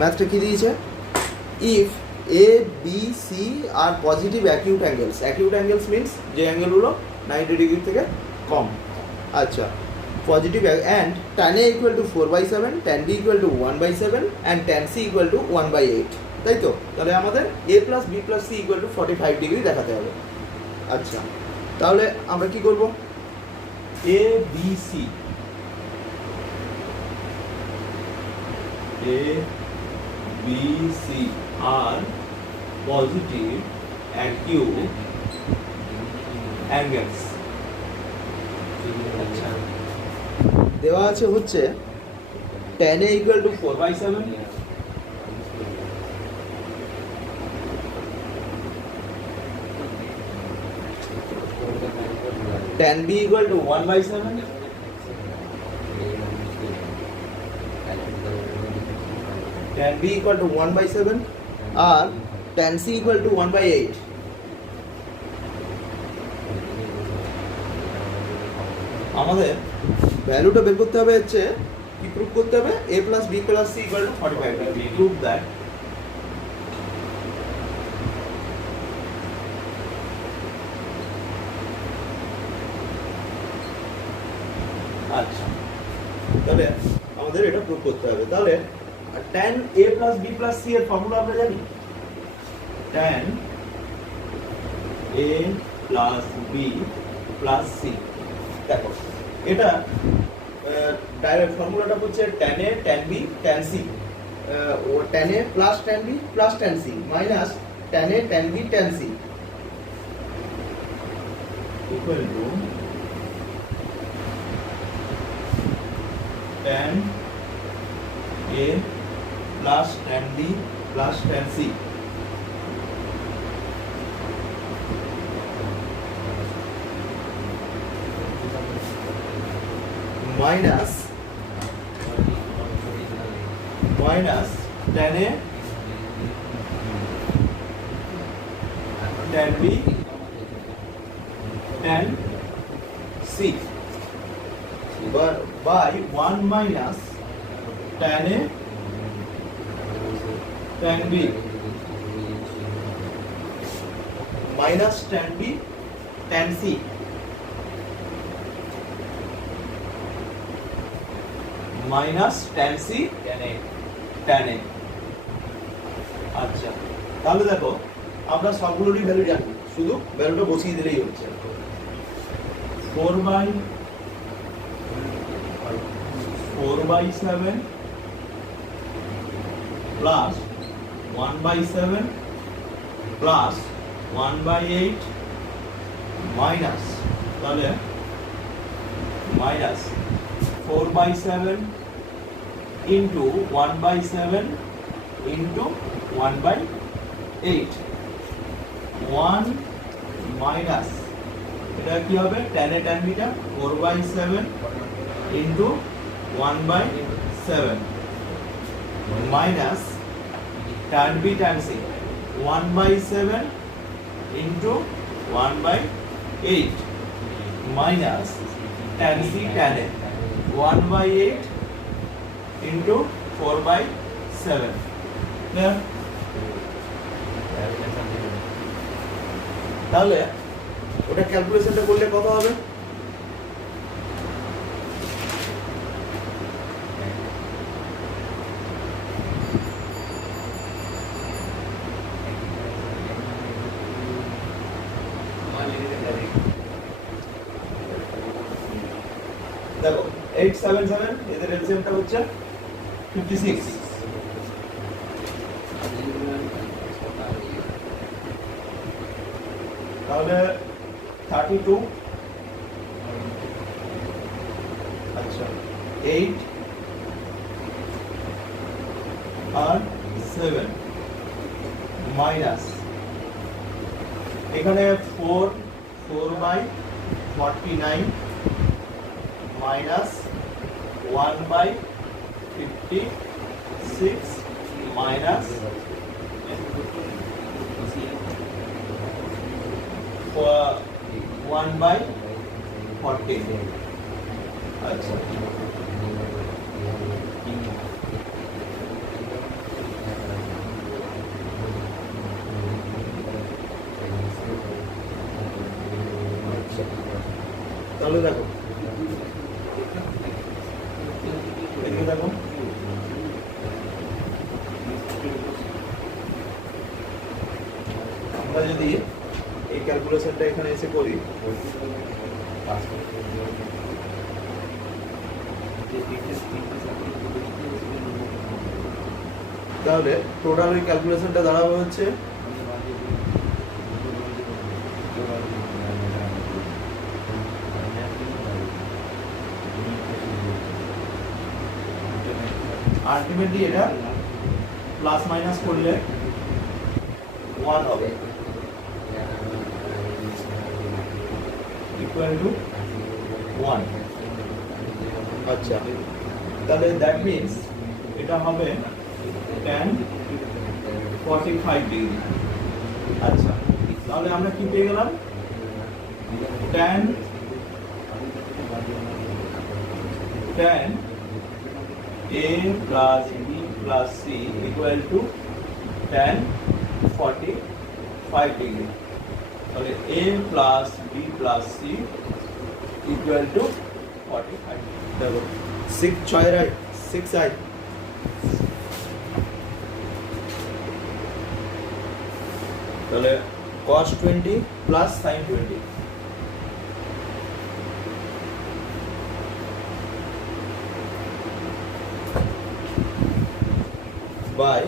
ম্যাথটা কী দিয়েছে, if A B C are positive acute angles means যে অ্যাঙ্গেলগুলো 90 ডিগ্রি থেকে কম। আচ্ছা, positive and tan A equal to 4/7, tan B equal to 1/7 and tan C equal to 1/8, তাই তো? তাহলে আমাদের A plus B plus C equal to 45 degree দেখাতে হবে। আচ্ছা, তাহলে আমরা কি করব, A B C, A B C are positive acute angles। আচ্ছা, দেওয়া আছে হচ্ছে tan A equal to 4/7, tan B equal to 1/7, tan B equal to 1/7 R tan C equal to 1/8। আমাদের ভ্যালুটা বের করতে হবে, হচ্ছে কি প্রুভ করতে হবে, a plus B plus C equal to 45 degree. Prove that আচ্ছা, তাহলে আমাদের এটা প্রুভ করতে হবে। তাহলে tan a plus B plus C এর ফর্মুলা আমরা জানি, tan a plus B plus C. দেখো এটা ডাইরেক্ট ফর্মুলাটা হচ্ছে tan a tan b tan c, ও tan a প্লাস tan b প্লাস tan c minus tan a tan b tan c equal to tan a plus tan b plus tan c minus tan a tan b tan c by 1 minus tan a tan b minus tan b tan c minus tan c tan a। আচ্ছা, তাহলে দেখো আমরা সবগুলোরই value জানি, শুধু ভ্যালুটা বসিয়ে দিলেই হচ্ছে। 4/7 plus 1/7 plus 1/8 minus, তাহলে minus 4/7 into 1/7 into 1/8, 1 minus এটা কি হবে, tan a tan b টা 4/7 into 1/7 minus tan b tan c 1/7 into 1/8 minus tan c tan a 1/8 into 4/7। Clear? তাহলে ওটা ক্যালকুলেশনটা করলে কত হবে, দেখো 877 এদের এলসিএমটা হচ্ছে 56, তাহলে 32, আচ্ছা 8 আর 7 মাইনাস এখানে 4/49 minus 1/56 minus 1/40। আচ্ছা, তাহলে দেখো এদিকে দেখো, আমরা যদি এই ক্যালকুলেশনটা এখানে এসে করি, তাহলে টোটাল ওই ক্যালকুলেশনটা দাঁড়াবে হচ্ছে আলটিমেটলি এটা প্লাস মাইনাস করলে 1 হবে, ইকুয়াল টু 1। আচ্ছা, তাহলে দ্যাট মিনস এটা হবে tan 45 ডিগ্রি। আচ্ছা, তাহলে আমরা কি পেয়ে গেলাম? tan a plus b plus c equal to tan 45 degree. তাহলে a plus b plus c equal to 45। দেখো 6 6 রাইট 6 আই, তাহলে cos 20 plus sin 20 by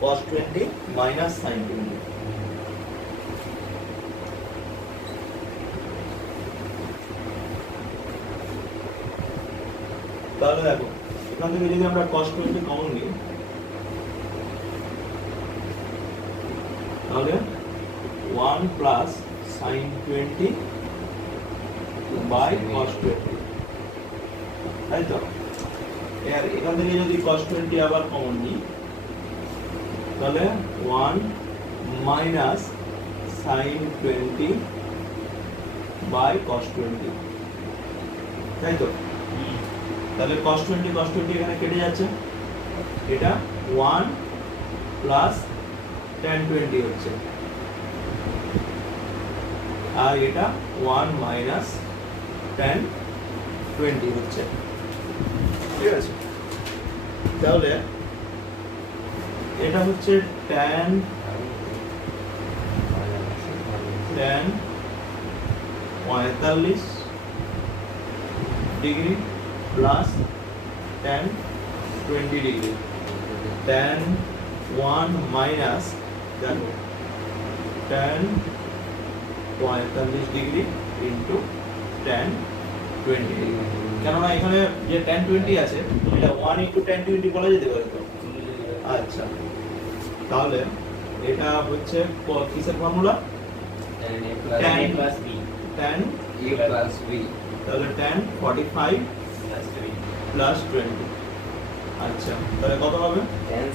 cos 20 minus sin 20। তাহলে দেখো এখান থেকে যদি আমরা cos 20 কমন নিই, তাহলে 1 plus sin 20 by cos 20, তাই তো? এখান থেকে যদি cos 20 আবার কমন নিই, তাহলে 1 minus sin 20 by cos 20, তাই তো? তাহলে cos 20 এখানে কেটে যাচ্ছে, এটা 1 plus tan 20 হচ্ছে, আর এটা 1 minus tan 20 হচ্ছে, ঠিক আছে? তাহলে এটা হচ্ছে tan 45 degree plus tan 20 degree, tan 1 minus দেখো tan 45 degree into tan 20 degree. কেননা এখানে যে tan 20 আছে এটা 1 ইন্টু tan 20 বলা যেতে পারে তো। আচ্ছা, তাহলে এটা হচ্ছে কিসের formula? tan a plus b, tan a plus b, তাহলে tan 45 plus 20। আচ্ছা, তাহলে কত হবে? tan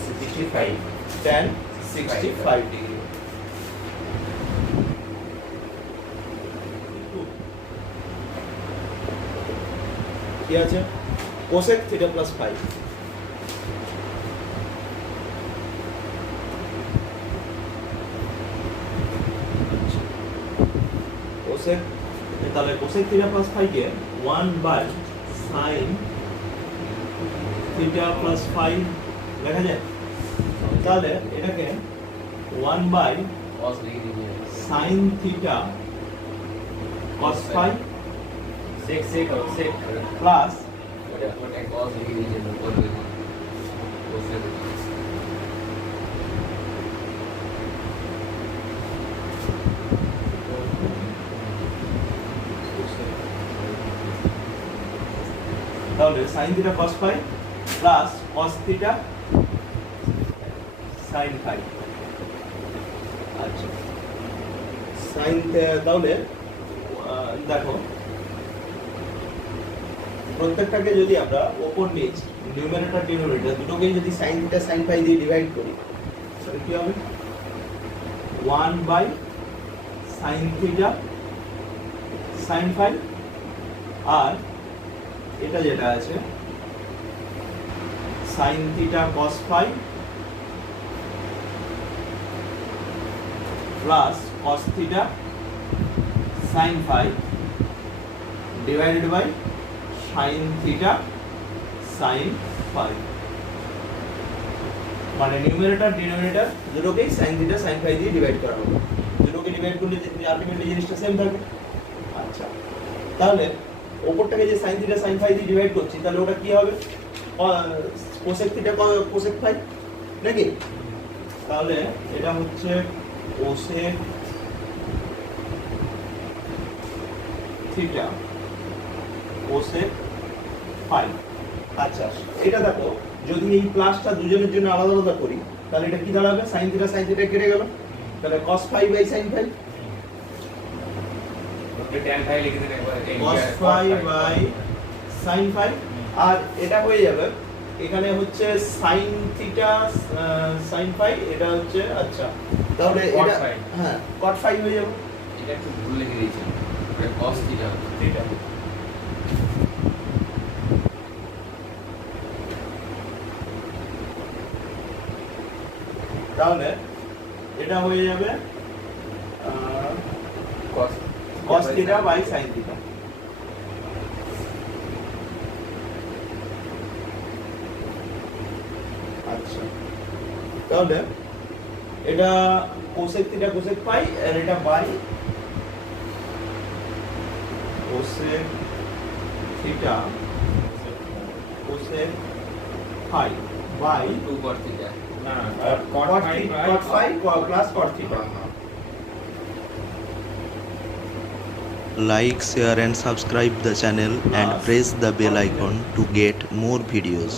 65 degree. কি আছে? cosec theta plus 5। cosec, তাহলে cosec theta plus 5 K 1 by sin theta plus 5 লেখা যায়। তাহলে এটাকে 1 by sin theta cos 5 plus তাহলে sin theta cos 5 plus cos theta sin 5। আচ্ছা, sin তাহলে দেখো প্রত্যেকটাকে যদি আমরা ওপর নিচ নিউমারেটর ডিনোমিনেটর দুটোকে যদি sin theta sin 5 দিয়ে ডিভাইড করি, তাহলে কি হবে? 1 by sin theta sin 5, আর এটা যেটা আছে sin theta cos 5 plus cos theta sin 5 divided by sine theta sine phi, মানে নিউমারেটর ডিনোমিনেটর দুটোকেই সাইন থিটা সাইন ফাই দিয়ে ডিভাইড করা হবে। দুটোকে ডিভাইড করলে আলটিমেটলি জিনিসটা সেম থাকে। আচ্ছা, তাহলে ওপরটাকে যে সাইন থিটা সাইন ফাই দিয়ে ডিভাইড করছি, তাহলে ওটা কি হবে? কোসেক থিটা কোসেক ফাই নাকি? তাহলে এটা হচ্ছে কোসেক থিটা কোসেক ফাই। আচ্ছা, এটা দেখো, যদি এই প্লাসটা দুজনের জন্য আলাদা আলাদা করি, তাহলে এটা কি দাঁড়াবে? সাইন থিটা কেটে গেল, তাহলে cos phi by sine phi, tan phi লিখে দেন একবার, cos phi by sine phi. আর এটা হয়ে যাবে, এখানে হচ্ছে সাইন থিটা সাইন ফাই, এটা হচ্ছে, আচ্ছা তাহলে Cot এটা phi। হ্যাঁ cot ফাই হয়ে যাবে। এটা একটু ভুল লিখে দিয়েছেন, এটা cos থিটা। থিটা, তাহলে এটা হয়ে যাবে cos theta by sine theta. আচ্ছা, তাহলে এটা কোসেক থিটা কোসেক ফাই, আর এটা by cosec theta cosec phi by 2 cot theta. না cot phi plus cot theta. Like, share and subscribe the channel and press the bell icon to get more videos.